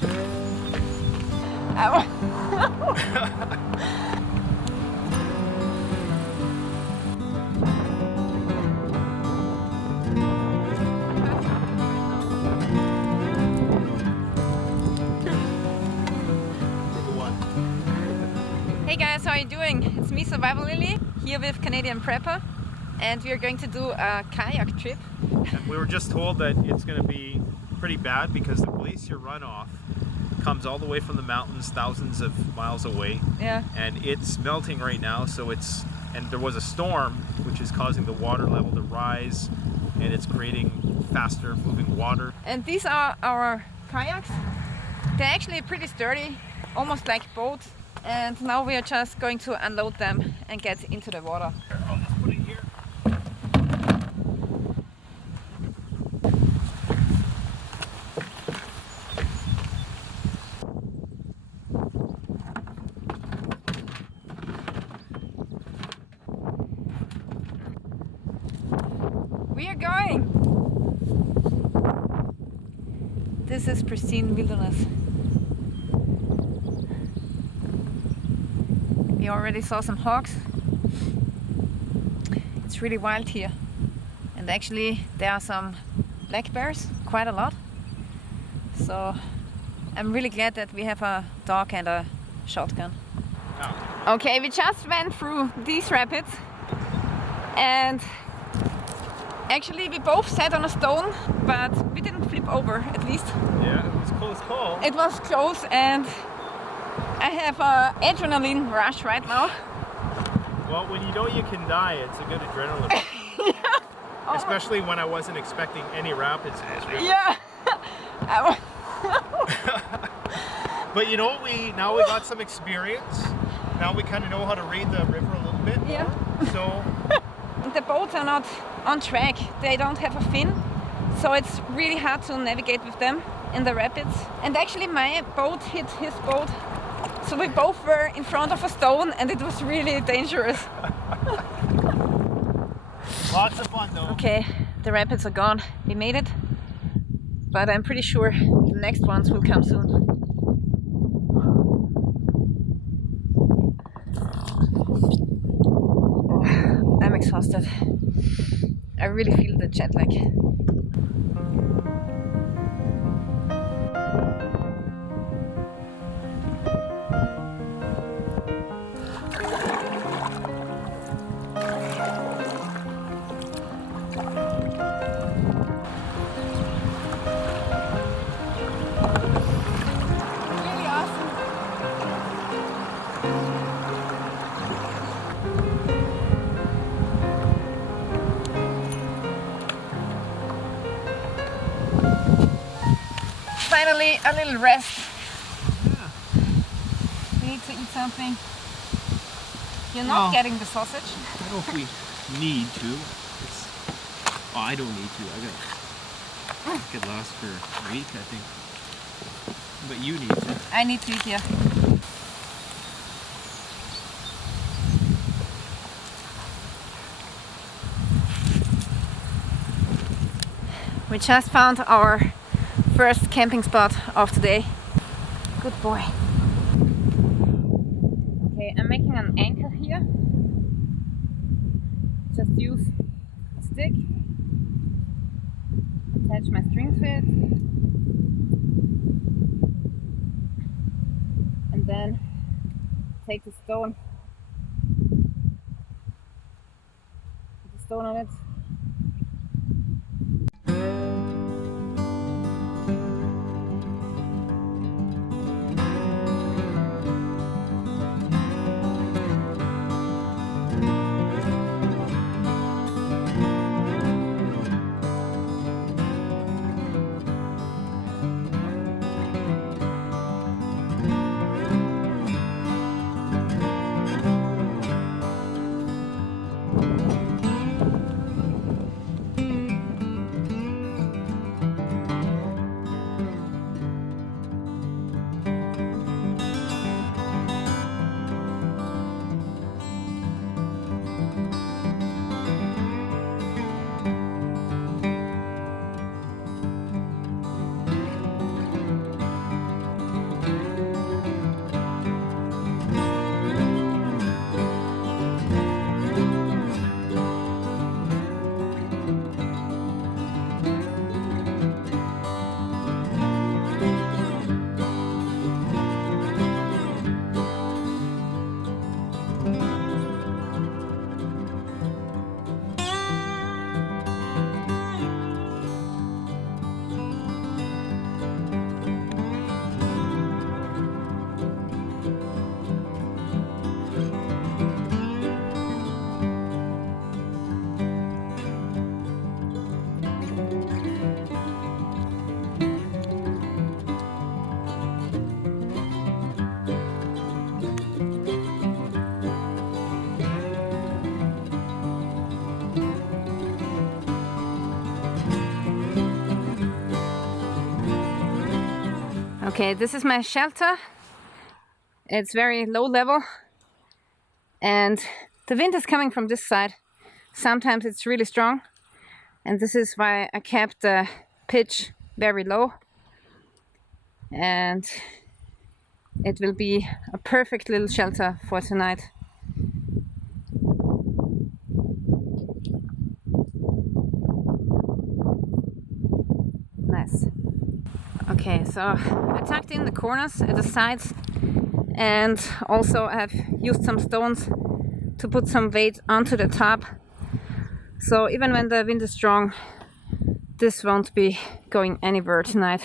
Hey guys, how are you doing? It's me, SurvivalLilly, here with Canadian Prepper, and we are going to do a kayak trip. And we were just told that it's going to be pretty bad because the glacier runoff comes all the way from the mountains thousands of miles away. Yeah. And it's melting right now, and there was a storm which is causing the water level to rise, and it's creating faster moving water. And these are our kayaks. They're actually pretty sturdy, almost like boats. And now we are just going to unload them and get into the water. I'll just put it here. We are going! This is pristine wilderness. We already saw some hogs. It's really wild here. And actually there are some black bears, quite a lot. So I'm really glad that we have a dog and a shotgun. Oh. Okay, we just went through these rapids and actually we both sat on a stone, but we didn't flip over at least. Yeah, it was a close call. It was close and I have an adrenaline rush right now. Well, when you know you can die, it's a good adrenaline. Yeah. Oh. Especially when I wasn't expecting any rapids in this river. Yeah. But you know, now we got some experience. Now we kind of know how to read the river a little bit more. Yeah. So the boats are not on track. They don't have a fin, so it's really hard to navigate with them in the rapids. And actually my boat hit his boat. So we both were in front of a stone and it was really dangerous. Lots of fun though. Okay, the rapids are gone. We made it. But I'm pretty sure the next ones will come soon. I'm exhausted. I really feel the jet lag. Finally, a little rest. Yeah. We need to eat something. You're not getting the sausage. I don't know if we need to. I don't need to. I could last for a week, I think. But you need to. I need to eat here. We just found our first camping spot of today. Good boy. Okay, I'm making an anchor here. Just use a stick, attach my string to it, and then take the stone, put the stone on it. Okay, this is my shelter. It's very low level and the wind is coming from this side. Sometimes it's really strong, and this is why I kept the pitch very low, and it will be a perfect little shelter for tonight. Nice. Okay, so I tucked in the corners at the sides, and also I've used some stones to put some weight onto the top. So even when the wind is strong, this won't be going anywhere tonight.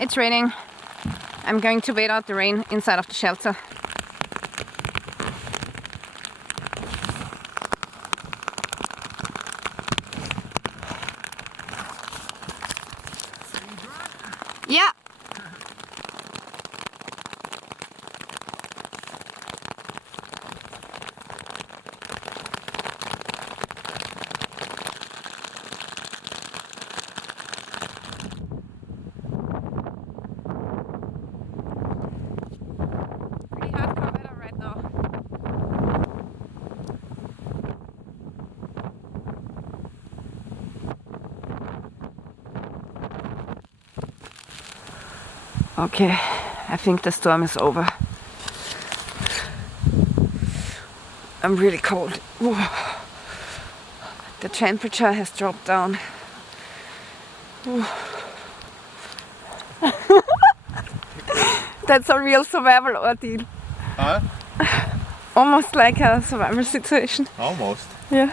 It's raining. I'm going to wait out the rain inside of the shelter. Yeah. Okay, I think the storm is over. I'm really cold. Ooh. The temperature has dropped down. Ooh. That's a real survival ordeal. Huh? Almost like a survival situation. Almost. Yeah.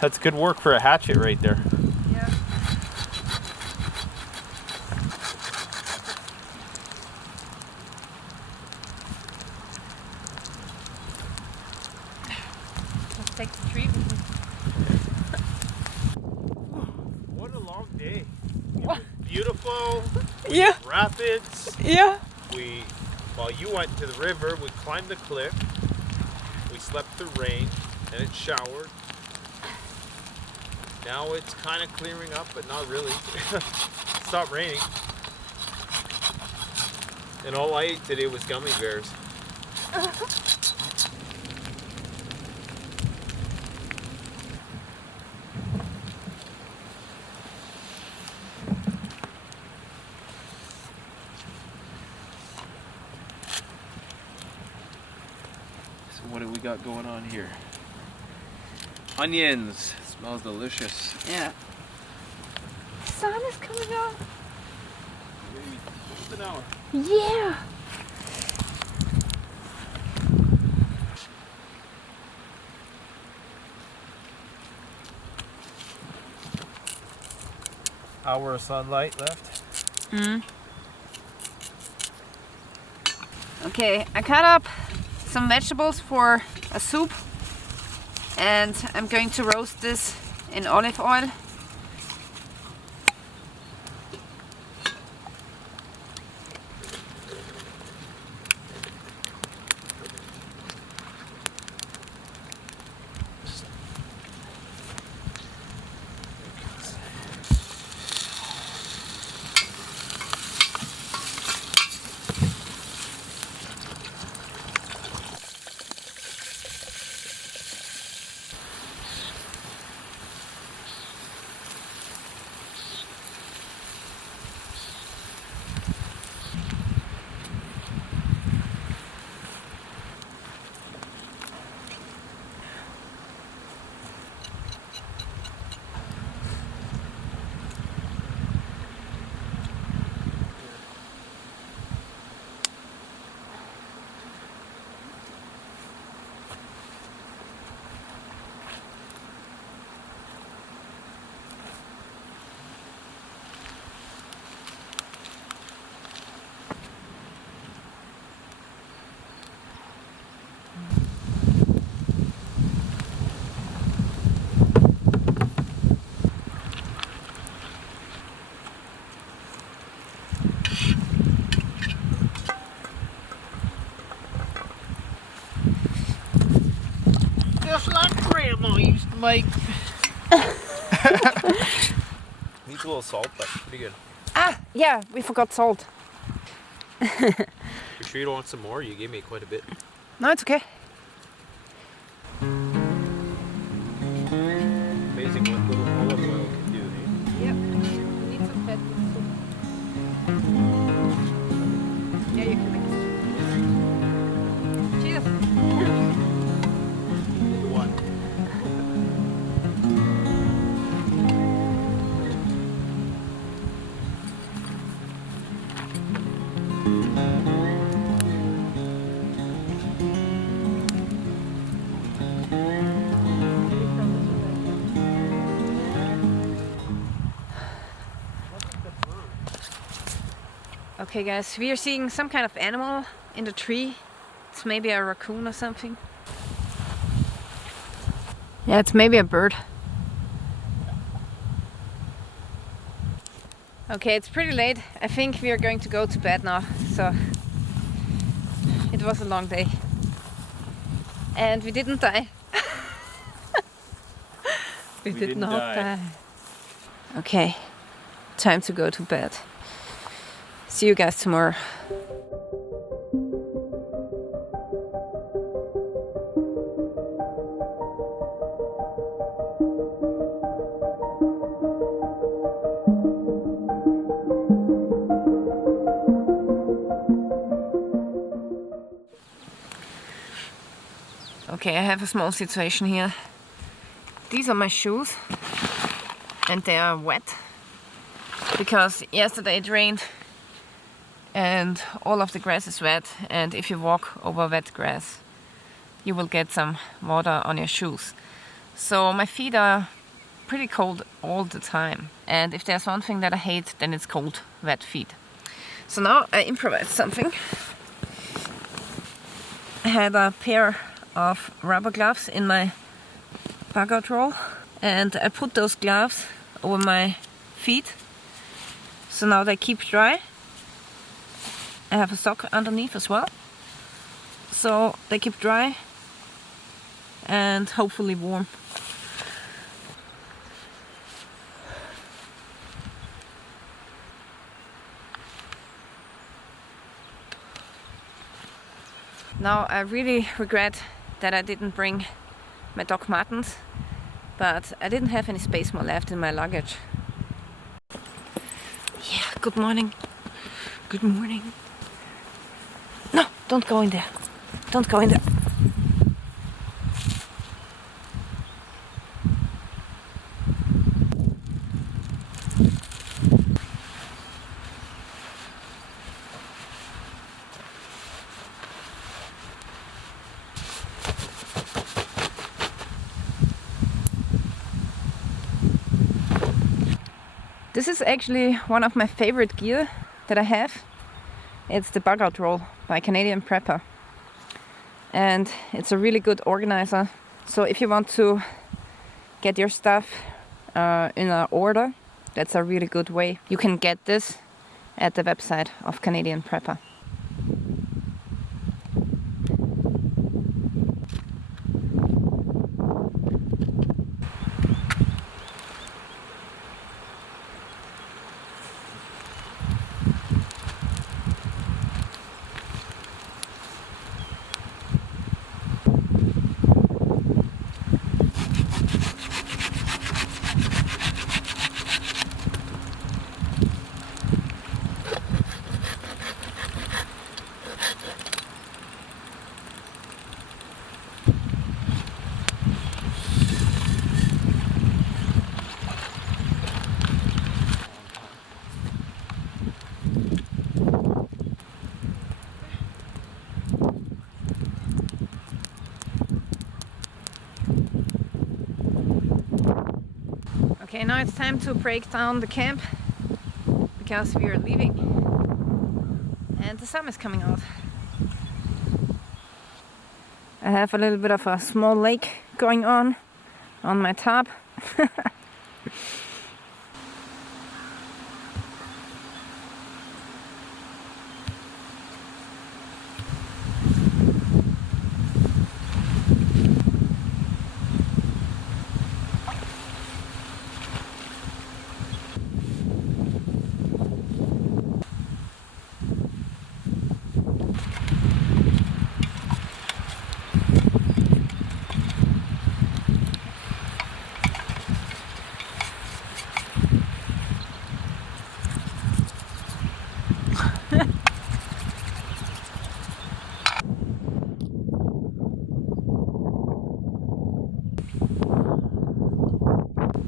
That's good work for a hatchet right there. Yeah. Let's take the tree with me. What a long day. It was beautiful. Yeah. Rapids. Yeah. While you went to the river, we climbed the cliff. We slept through rain, and it showered. Now it's kind of clearing up, but not really. Stopped raining. And all I ate today was gummy bears. So what do we got going on here? Onions. Smells delicious. Yeah. Sun is coming out. Maybe just an hour. Yeah. hour of sunlight left. Okay, I cut up some vegetables for a soup, and I'm going to roast this in olive oil. Just like Grandma used to make. Needs a little salt, but pretty good. Ah, yeah, we forgot salt. You sure you don't want some more? You gave me quite a bit. No, it's okay. Amazing what little olive oil can do. Eh? Yep. We need some fat with soup. Yeah, you can mix it. Cheers. One. Okay guys, we are seeing some kind of animal in the tree. It's maybe a raccoon or something. Yeah, it's maybe a bird. Okay, it's pretty late. I think we are going to go to bed now. So it was a long day. And we didn't die. we did didn't not die. die. Okay, time to go to bed. See you guys tomorrow. Okay, I have a small situation here. These are my shoes and they are wet because yesterday it rained and all of the grass is wet, and if you walk over wet grass you will get some water on your shoes. So my feet are pretty cold all the time, and if there's one thing that I hate, then it's cold, wet feet. So now I improvised something. I had a pair of rubber gloves in my bug-out roll, and I put those gloves over my feet so now they keep dry. I have a sock underneath as well, so they keep dry and hopefully warm. Now I really regret that I didn't bring my dog Martens, but I didn't have any space more left in my luggage. Yeah, good morning. Good morning. No, don't go in there. Don't go in there. This is actually one of my favorite gear that I have. It's the bug out roll by Canadian Prepper. And it's a really good organizer. So if you want to get your stuff in an order, that's a really good way. You can get this at the website of Canadian Prepper. Okay, now it's time to break down the camp because we are leaving and the sun is coming out. I have a little bit of a small lake going on my top.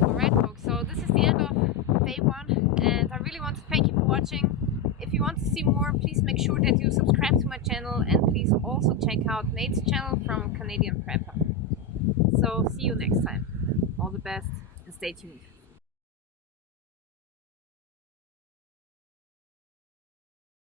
Alright folks, so this is the end of day 1 and I really want to thank you for watching. If you want to see more, please make sure that you subscribe to my channel and please also check out Nate's channel from Canadian Prepper. So see you next time. All the best and stay tuned.